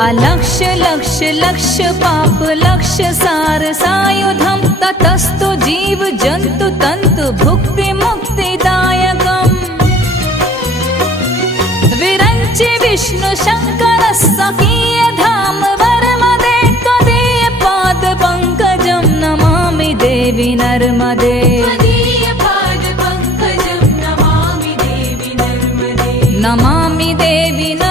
अलक्ष लक्ष लक्ष पाप लक्ष सार सायुधम ततस्तु जीव जंतु तंतु भुक्ति मुक्तिदायकम् विरंचि विष्णु शंकर स्वकीय धाम वर्मदे त्वदीय पाद पंकजं नमामि देवी नर्मदे नमामि देवी नर्मदे।